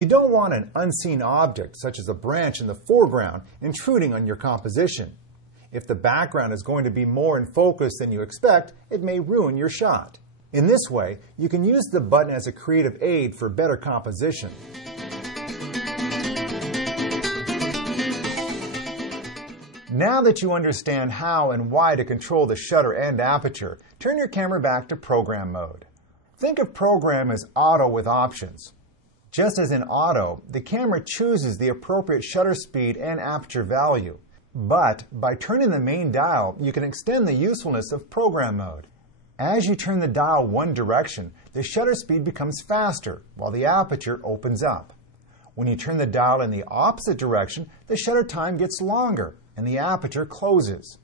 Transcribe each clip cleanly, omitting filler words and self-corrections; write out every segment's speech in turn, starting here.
You don't want an unseen object, such as a branch in the foreground, intruding on your composition. If the background is going to be more in focus than you expect, it may ruin your shot. In this way, you can use the button as a creative aid for better composition. Now that you understand how and why to control the shutter and aperture, turn your camera back to program mode. Think of program as auto with options. Just as in auto, the camera chooses the appropriate shutter speed and aperture value. But by turning the main dial, you can extend the usefulness of program mode. As you turn the dial one direction, the shutter speed becomes faster, while the aperture opens up. When you turn the dial in the opposite direction, the shutter time gets longer, and the aperture closes.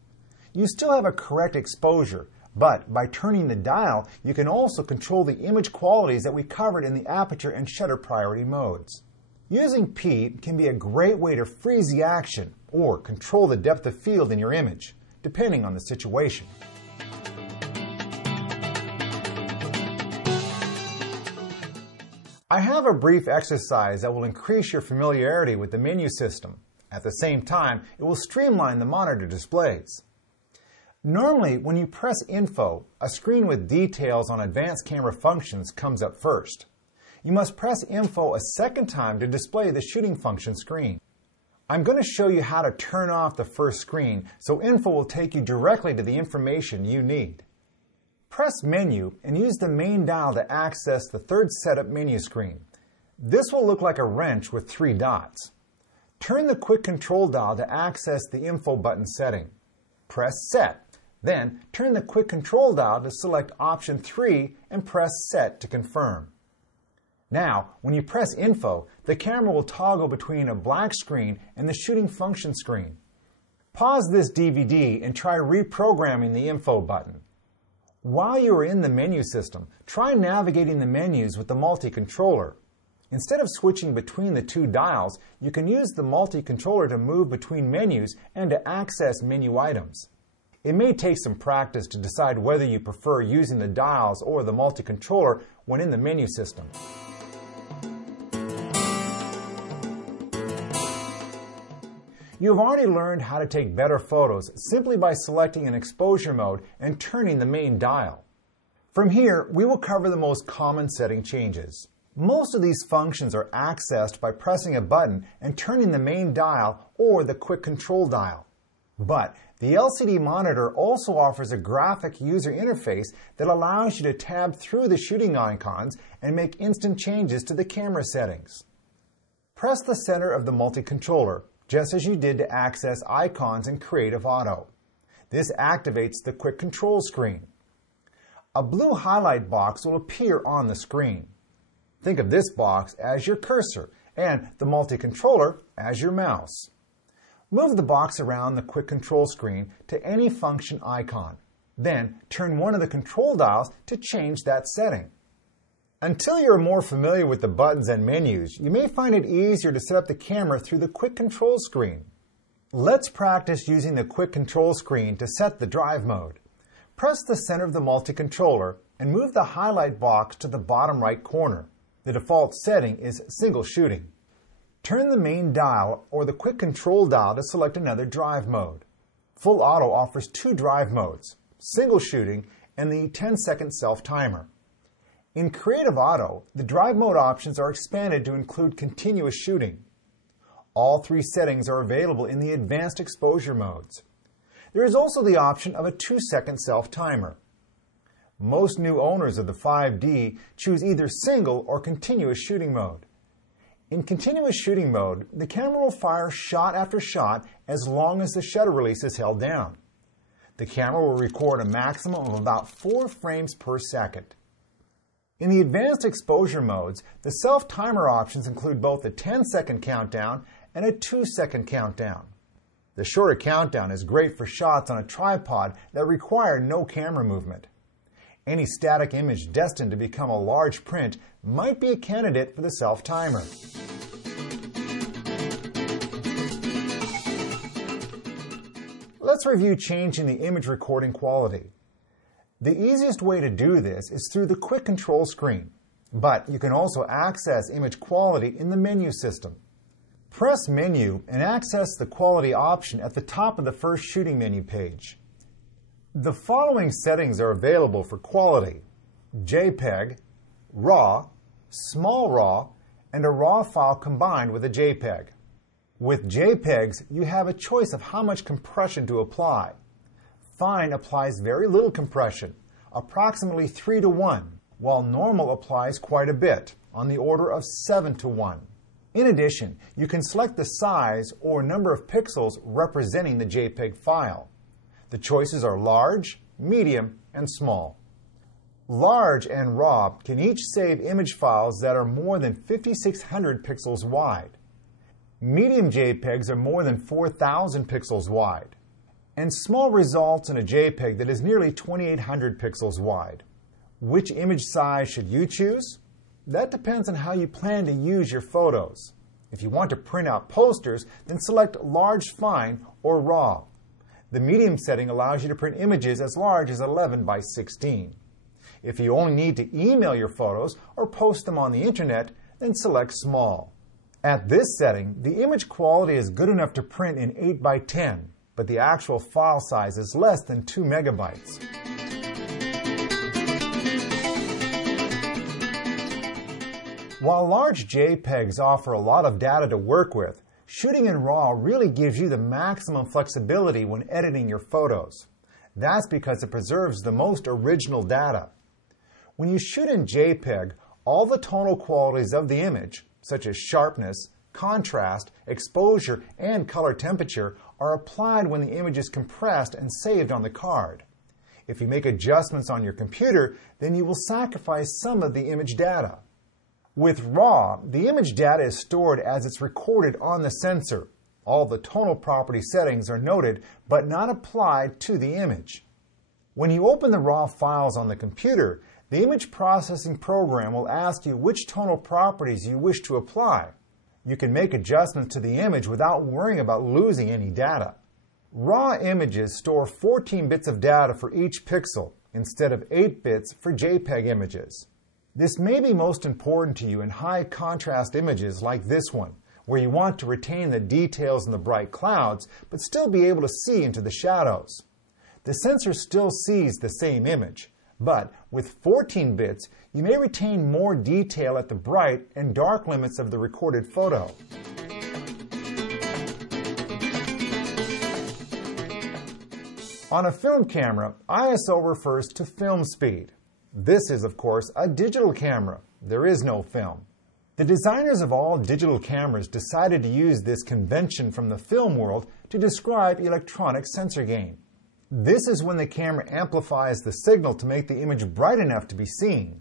You still have a correct exposure, but by turning the dial, you can also control the image qualities that we covered in the aperture and shutter priority modes. Using P can be a great way to freeze the action or control the depth of field in your image, depending on the situation. I have a brief exercise that will increase your familiarity with the menu system. At the same time, it will streamline the monitor displays. Normally, when you press Info, a screen with details on advanced camera functions comes up first. You must press Info a second time to display the shooting function screen. I'm going to show you how to turn off the first screen, so Info will take you directly to the information you need. Press Menu and use the main dial to access the third setup menu screen. This will look like a wrench with 3 dots. Turn the quick control dial to access the Info button setting. Press Set. Then, turn the quick control dial to select option 3 and press Set to confirm. Now, when you press Info, the camera will toggle between a black screen and the shooting function screen. Pause this DVD and try reprogramming the Info button. While you are in the menu system, try navigating the menus with the multi-controller. Instead of switching between the 2 dials, you can use the multi-controller to move between menus and to access menu items. It may take some practice to decide whether you prefer using the dials or the multi-controller when in the menu system. You have already learned how to take better photos simply by selecting an exposure mode and turning the main dial. From here, we will cover the most common setting changes. Most of these functions are accessed by pressing a button and turning the main dial or the quick control dial. But the LCD monitor also offers a graphic user interface that allows you to tab through the shooting icons and make instant changes to the camera settings. Press the center of the multi-controller, just as you did to access icons in Creative Auto. This activates the quick control screen. A blue highlight box will appear on the screen. Think of this box as your cursor and the multi-controller as your mouse. Move the box around the quick control screen to any function icon. Then turn one of the control dials to change that setting. Until you're more familiar with the buttons and menus, you may find it easier to set up the camera through the quick control screen. Let's practice using the quick control screen to set the drive mode. Press the center of the multi-controller and move the highlight box to the bottom right corner. The default setting is single shooting. Turn the main dial or the quick control dial to select another drive mode. Full Auto offers 2 drive modes, single shooting and the 10-second self-timer. In Creative Auto, the drive mode options are expanded to include continuous shooting. All 3 settings are available in the advanced exposure modes. There is also the option of a 2-second self-timer. Most new owners of the 5D choose either single or continuous shooting mode. In continuous shooting mode, the camera will fire shot after shot as long as the shutter release is held down. The camera will record a maximum of about 4 frames per second. In the advanced exposure modes, the self-timer options include both a 10-second countdown and a 2-second countdown. The shorter countdown is great for shots on a tripod that require no camera movement. Any static image destined to become a large print might be a candidate for the self-timer. Let's review changing the image recording quality. The easiest way to do this is through the quick control screen. But you can also access image quality in the menu system. Press Menu and access the quality option at the top of the first shooting menu page. The following settings are available for quality: JPEG, RAW, Small RAW, and a RAW file combined with a JPEG. With JPEGs, you have a choice of how much compression to apply. Fine applies very little compression, approximately 3:1, while Normal applies quite a bit, on the order of 7:1. In addition, you can select the size or number of pixels representing the JPEG file. The choices are large, medium, and small. Large and RAW can each save image files that are more than 5,600 pixels wide. Medium JPEGs are more than 4,000 pixels wide. And small results in a JPEG that is nearly 2,800 pixels wide. Which image size should you choose? That depends on how you plan to use your photos. If you want to print out posters, then select Large Fine or RAW. The medium setting allows you to print images as large as 11 by 16. If you only need to email your photos or post them on the internet, then select Small. At this setting, the image quality is good enough to print in 8 by 10, but the actual file size is less than 2 megabytes. While large JPEGs offer a lot of data to work with, shooting in RAW really gives you the maximum flexibility when editing your photos. That's because it preserves the most original data. When you shoot in JPEG, all the tonal qualities of the image, such as sharpness, contrast, exposure, and color temperature, are applied when the image is compressed and saved on the card. If you make adjustments on your computer, then you will sacrifice some of the image data. With RAW, the image data is stored as it's recorded on the sensor. All the tonal property settings are noted, but not applied to the image. When you open the RAW files on the computer, the image processing program will ask you which tonal properties you wish to apply. You can make adjustments to the image without worrying about losing any data. RAW images store 14 bits of data for each pixel, instead of 8 bits for JPEG images. This may be most important to you in high contrast images like this one, where you want to retain the details in the bright clouds, but still be able to see into the shadows. The sensor still sees the same image, but with 14 bits, you may retain more detail at the bright and dark limits of the recorded photo. On a film camera, ISO refers to film speed. This is, of course, a digital camera. There is no film. The designers of all digital cameras decided to use this convention from the film world to describe electronic sensor gain. This is when the camera amplifies the signal to make the image bright enough to be seen.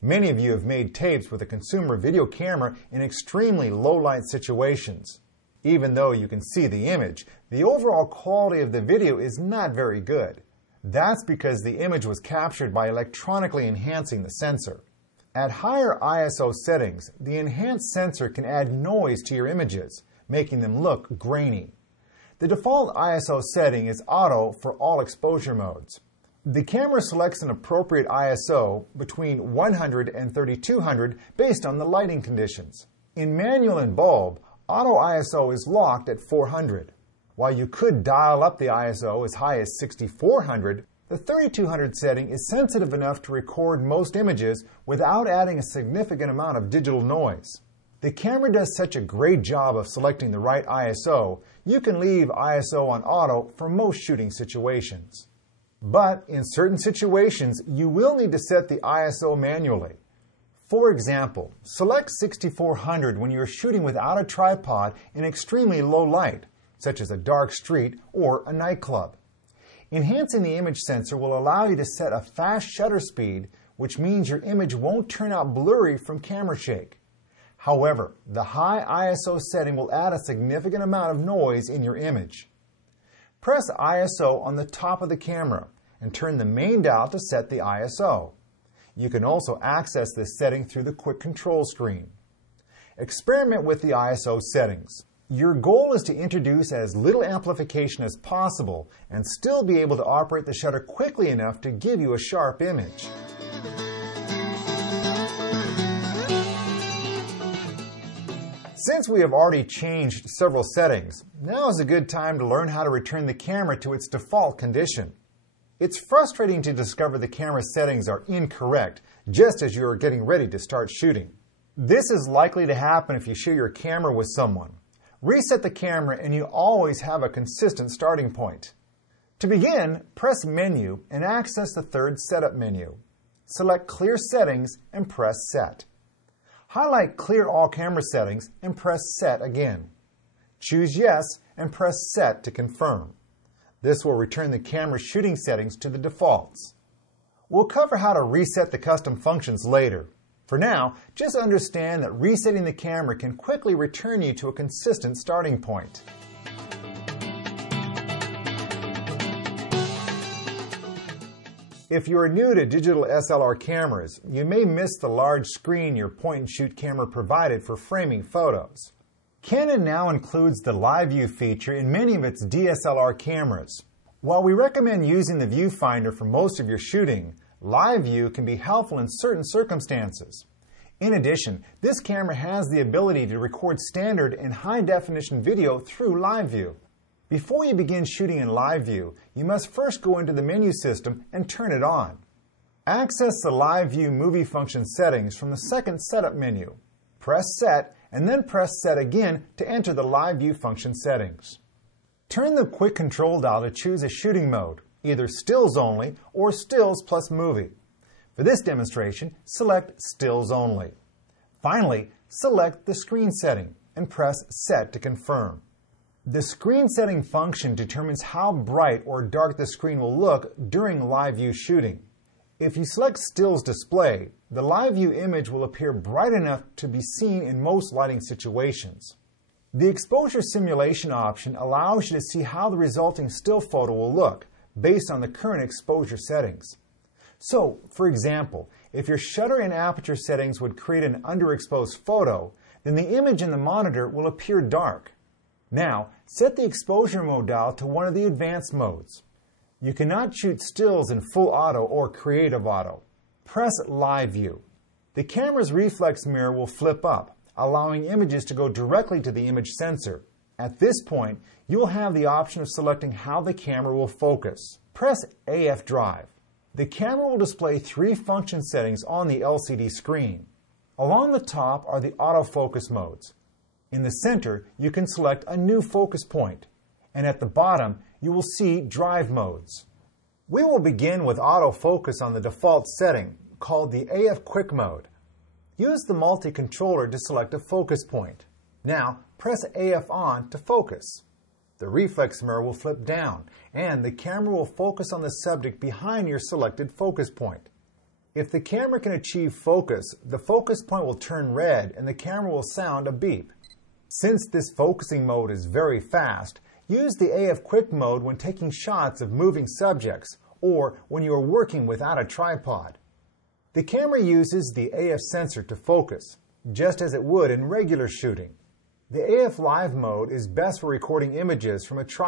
Many of you have made tapes with a consumer video camera in extremely low-light situations. Even though you can see the image, the overall quality of the video is not very good. That's because the image was captured by electronically enhancing the sensor. At higher ISO settings, the enhanced sensor can add noise to your images, making them look grainy. The default ISO setting is Auto for all exposure modes. The camera selects an appropriate ISO between 100 and 3200 based on the lighting conditions. In Manual and Bulb, Auto ISO is locked at 400. While you could dial up the ISO as high as 6400, the 3200 setting is sensitive enough to record most images without adding a significant amount of digital noise. The camera does such a great job of selecting the right ISO, you can leave ISO on auto for most shooting situations. But in certain situations, you will need to set the ISO manually. For example, select 6400 when you are shooting without a tripod in extremely low light, such as a dark street or a nightclub. Enhancing the image sensor will allow you to set a fast shutter speed, which means your image won't turn out blurry from camera shake. However, the high ISO setting will add a significant amount of noise in your image. Press ISO on the top of the camera and turn the main dial to set the ISO. You can also access this setting through the quick control screen. Experiment with the ISO settings. Your goal is to introduce as little amplification as possible and still be able to operate the shutter quickly enough to give you a sharp image. Since we have already changed several settings, now is a good time to learn how to return the camera to its default condition. It's frustrating to discover the camera settings are incorrect just as you are getting ready to start shooting. This is likely to happen if you share your camera with someone. Reset the camera and you always have a consistent starting point. To begin, press Menu and access the third Setup menu. Select Clear Settings and press Set. Highlight Clear All Camera Settings and press Set again. Choose Yes and press Set to confirm. This will return the camera shooting settings to the defaults. We'll cover how to reset the custom functions later. For now, just understand that resetting the camera can quickly return you to a consistent starting point. If you are new to digital SLR cameras, you may miss the large screen your point-and-shoot camera provided for framing photos. Canon now includes the Live View feature in many of its DSLR cameras. While we recommend using the viewfinder for most of your shooting, Live View can be helpful in certain circumstances. In addition, this camera has the ability to record standard and high-definition video through Live View. Before you begin shooting in Live View, you must first go into the menu system and turn it on. Access the Live View movie function settings from the second Setup menu. Press Set and then press Set again to enter the Live View function settings. Turn the quick control dial to choose a shooting mode, either Stills Only or Stills plus Movie. For this demonstration, select Stills Only. Finally, select the screen setting and press Set to confirm. The screen setting function determines how bright or dark the screen will look during Live View shooting. If you select Stills Display, the Live View image will appear bright enough to be seen in most lighting situations. The exposure simulation option allows you to see how the resulting still photo will look based on the current exposure settings. So, for example, if your shutter and aperture settings would create an underexposed photo, then the image in the monitor will appear dark. Now, set the exposure mode dial to one of the advanced modes. You cannot shoot stills in full auto or creative auto. Press Live View. The camera's reflex mirror will flip up, allowing images to go directly to the image sensor. At this point, you will have the option of selecting how the camera will focus. Press AF Drive. The camera will display 3 function settings on the LCD screen. Along the top are the autofocus modes. In the center, you can select a new focus point, and at the bottom, you will see drive modes. We will begin with autofocus on the default setting, called the AF Quick Mode. Use the multi-controller to select a focus point. Now, press AF On to focus. The reflex mirror will flip down, and the camera will focus on the subject behind your selected focus point. If the camera can achieve focus, the focus point will turn red and the camera will sound a beep. Since this focusing mode is very fast, use the AF Quick Mode when taking shots of moving subjects or when you are working without a tripod. The camera uses the AF sensor to focus, just as it would in regular shooting. The AF Live mode is best for recording images from a tripod.